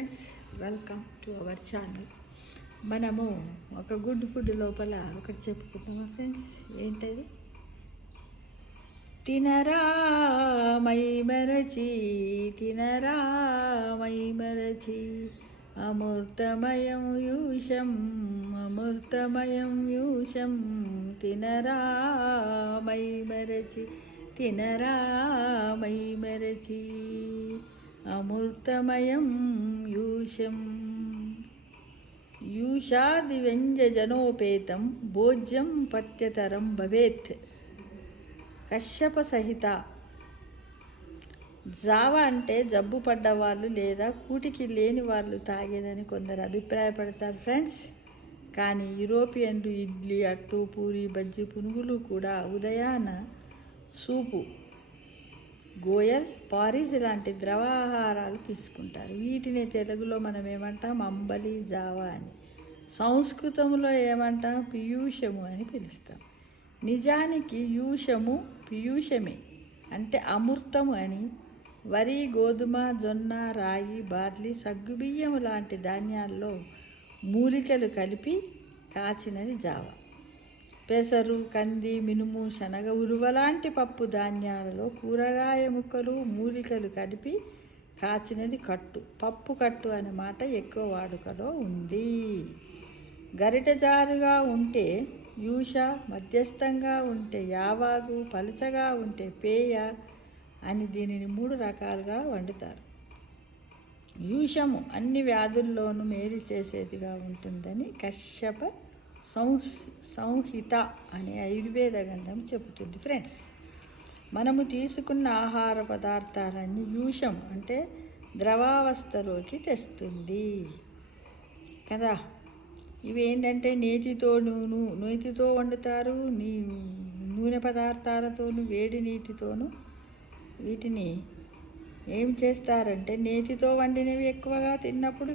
Friends, welcome to our channel. మనము ఒక good food లోపల ఒకటి చెప్పుకుంటామా ఫ్రెండ్స్? ఏంటది? తినరా మై మరచి, తినరా మై మరచి, అమృతమయం యూషం, అమృతమయం యూషం, తినరా మై మరచి, తినరా మై మరచి, అమృతమయం యూషం. యూషాది వ్యంజనోపేతం భోజ్యం పత్యతరం భవేత్. కశ్యప సహిత. జావా అంటే జబ్బు పడ్డవాళ్ళు లేదా కూటికి లేని వాళ్ళు తాగేదని కొందరు అభిప్రాయపడతారు ఫ్రెండ్స్. కానీ యూరోపియన్లు ఇడ్లీ, అట్టు, పూరి, బజ్జి, పునుగులు కూడా ఉదయాన సూపు, గోయల్, పారీస్ లాంటి ద్రవాహారాలు తీసుకుంటారు. వీటిని తెలుగులో మనం ఏమంటాం? అంబలి, జావా అని. సంస్కృతంలో ఏమంటాం? పీయూషము అని పిలుస్తాం. నిజానికి యూషము పీయూషమే, అంటే అమృతము అని. వరి, గోధుమ, జొన్న, రాగి, బార్లీ, సగ్గుబియ్యం లాంటి ధాన్యాల్లో మూలికలు కలిపి కాచినది జావా. పెసరు, కంది, మినుము, శనగ, ఉరువ లాంటి పప్పు ధాన్యాలలో కూరగాయ ముక్కలు, మూలికలు కలిపి కాచినది కట్టు. పప్పు కట్టు అనే మాట ఎక్కువ వాడుకలో ఉంది. గరిటె జారుగా ఉంటే యూష, మధ్యస్థంగా ఉంటే యావాగు, పలుచగా ఉంటే పేయ అని దీనిని 3 రకాలుగా వండుతారు. యూషము అన్ని వ్యాధుల్లోనూ మేలు చేసేదిగా ఉంటుందని కశ్యప సంహిత అనే ఆయుర్వేద గ్రంథం చెబుతుంది ఫ్రెండ్స్. మనము తీసుకున్న ఆహార పదార్థాలన్నీ యూషం అంటే ద్రవావస్థలోకి తెస్తుంది కదా. ఇవి ఏంటంటే నేతితో వండుతారు, నూనె పదార్థాలతోనూ, వేడి నీటితోనూ. వీటిని ఏం చేస్తారంటే నేతితో వండినవి ఎక్కువగా తిన్నప్పుడు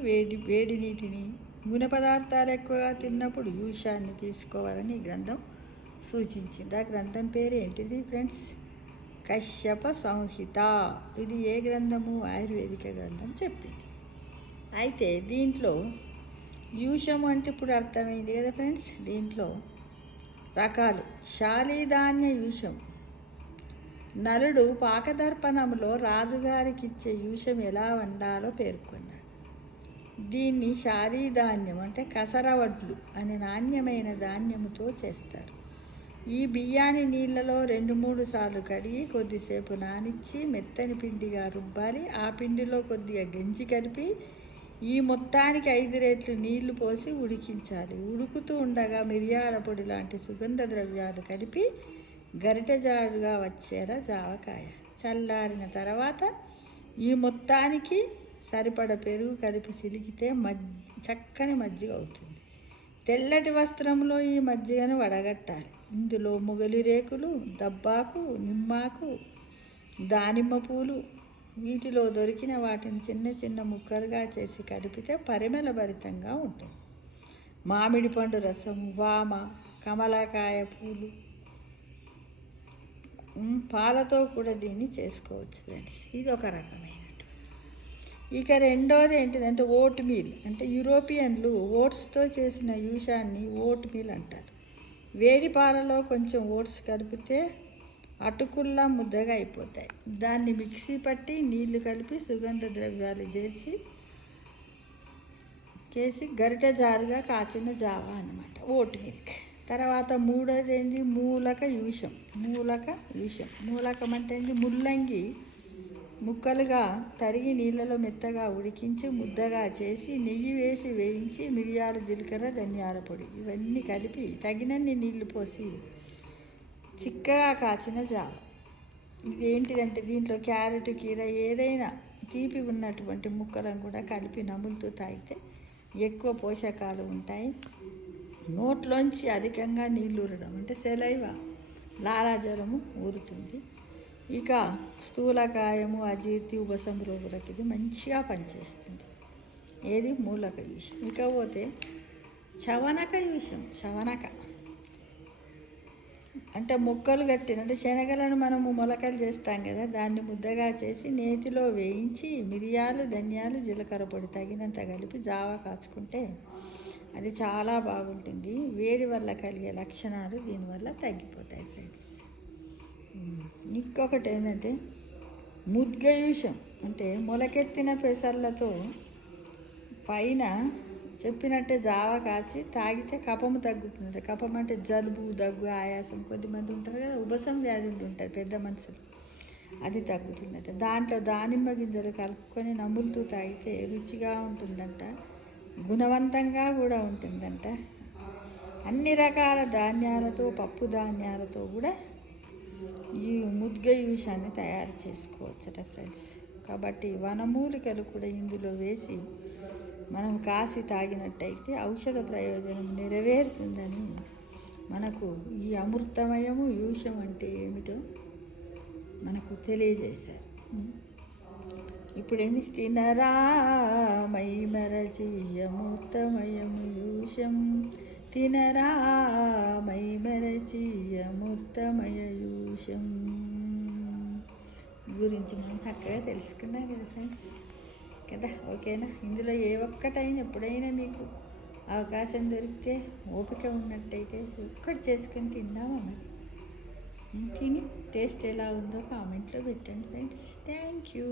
వేడి నీటిని, నూనె పదార్థాలు ఎక్కువగా తిన్నప్పుడు యూషాన్ని తీసుకోవాలని ఈ గ్రంథం సూచించింది. ఆ గ్రంథం పేరు ఏంటిది ఫ్రెండ్స్? కశ్యప సంహిత. ఇది ఏ గ్రంథము? ఆయుర్వేదిక గ్రంథం చెప్పింది. అయితే దీంట్లో యూషము అంటే ఇప్పుడు అర్థమైంది కదా ఫ్రెండ్స్. దీంట్లో రకాలు. శాలీధాన్య యూషం. నలుడు పాకదర్పణంలో రాజుగారికి ఇచ్చే యూషం ఎలా వండాలో పేర్కొన్నాడు. దీన్ని శాలీధాన్యం అంటే కసరవడ్లు అనే నాణ్యమైన ధాన్యముతో చేస్తారు. ఈ బియ్యాన్ని నీళ్ళలో 2-3 సార్లు కడిగి కొద్దిసేపు నానిచ్చి మెత్తని పిండిగా రుబ్బాలి. ఆ పిండిలో కొద్దిగా గంజి కలిపి ఈ మొత్తానికి 5 రెట్లు నీళ్లు పోసి ఉడికించాలి. ఉడుకుతూ ఉండగా మిరియాల పొడి లాంటి సుగంధ ద్రవ్యాలు కలిపి గరిటెజారుగా వచ్చేలా జావకాయ. చల్లారిన తర్వాత ఈ మొత్తానికి సరిపడ పెరుగు కలిపి చిలికితే చక్కని మజ్జిగ అవుతుంది. తెల్లటి వస్త్రంలో ఈ మజ్జిగను వడగట్టాలి. ఇందులో మొగలి రేకులు, దబ్బాకు, నిమ్మాకు, దానిమ్మ పూలు, వీటిలో దొరికిన వాటిని చిన్న చిన్న ముక్కలుగా చేసి కలిపితే పరిమళభరితంగా ఉంటుంది. మామిడి పండు రసం, వామ, కమలకాయ పూలు, పాలతో కూడా దీన్ని చేసుకోవచ్చు ఫ్రెండ్స్. ఇది ఒక రకమైనట్టు. ఇక రెండోది ఏంటిదంటే ఓట్ మీల్. అంటే యూరోపియన్లు ఓట్స్తో చేసిన యూషాన్ని ఓట్ మీల్ అంటారు. వేడి పాలలో కొంచెం ఓట్స్ కలిపితే అటుకుల్లా ముద్దగా అయిపోతాయి. దాన్ని మిక్సీ పట్టి నీళ్లు కలిపి సుగంధ ద్రవ్యాలు చేసి గరిటె జారుగా కాచిన జావా అన్నమాట, ఓట్ మిల్క్. తర్వాత మూడోది ఏంది? మూలక యూషం. మూలకం అంటే ఏంది? ముల్లంగి ముక్కలుగా తరిగి నీళ్ళలో మెత్తగా ఉడికించి ముద్దగా చేసి నెయ్యి వేసి వేయించి మిరియాలు, జీలకర్ర, ధనియాల పొడి ఇవన్నీ కలిపి తగినన్ని నీళ్లు పోసి చిక్కగా కాచిన జావ. ఇది ఏంటిదంటే దీంట్లో క్యారెట్, కీర ఏదైనా తీపి ఉన్నటువంటి ముక్కలను కూడా కలిపి నములుతూ తాగితే ఎక్కువ పోషకాలు ఉంటాయి. నోట్లోంచి అధికంగా నీళ్ళు ఊరడం అంటే సెలైవా, లాలాజలము ఊరుతుంది. ఇక స్థూలకాయము, అజీర్తి, ఉపశమ రోగులకు ఇది మంచిగా పనిచేస్తుంది. ఏది? మూలక యూషం. ఇకపోతే చవనక యూషం. అంటే మొక్కలు కట్టిన అంటే శనగలను మనము మొలకలు చేస్తాం కదా, దాన్ని ముద్దగా చేసి నేతిలో వేయించి మిరియాలు, ధనియాలు, జీలకర్ర పొడి తగినంత కలిపి జావా కాచుకుంటే అది చాలా బాగుంటుంది. వేడి వల్ల కలిగే లక్షణాలు దీనివల్ల తగ్గిపోతాయి ఫ్రెండ్స్. ఇంకొకటి ఏంటంటే ముద్గయూషం, అంటే మొలకెత్తిన పెసర్లతో పైన చెప్పినట్టే జావ కాచి తాగితే కఫము తగ్గుతుంది. కఫం అంటే జలుబు, దగ్గు, ఆయాసం, కొద్దిమంది ఉంటారు కదా ఉబసం వ్యాధులు ఉంటారు పెద్ద మనుషులు, అది తగ్గుతుందట. దాంట్లో దానిమ్మ గింజలు కలుపుకొని నములుతూ తాగితే రుచిగా ఉంటుందంట, గుణవంతంగా కూడా ఉంటుందంట. అన్ని రకాల ధాన్యాలతో, పప్పు ధాన్యాలతో కూడా ఈ ముద్గయూషాన్ని తయారు చేసుకోవచ్చట ఫ్రెండ్స్. కాబట్టి వనమూలికలు కూడా ఇందులో వేసి మనం కాసి తాగినట్టయితే ఔషధ ప్రయోజనం నెరవేరుతుందని మనకు ఈ అమృతమయము యూషం అంటే ఏమిటో మనకు తెలియజేశారు. ఇప్పుడేమి తినరా మై మరచి అమృతమయము యూషం, తినరా మై మరచి అమృతమయ యూషం గురించి మనం చక్కగా తెలుసుకున్నాం కదా ఫ్రెండ్స్ కదా. ఓకేనా? ఇందులో ఏ ఒక్కటైనా ఎప్పుడైనా మీకు అవకాశం దొరికితే, ఓపిక ఉన్నట్టయితే ఒక్కటి చేసుకొని తిందామా మరి. తిని టేస్ట్ ఎలా ఉందో కామెంట్లో పెట్టండి ఫ్రెండ్స్. Thank you.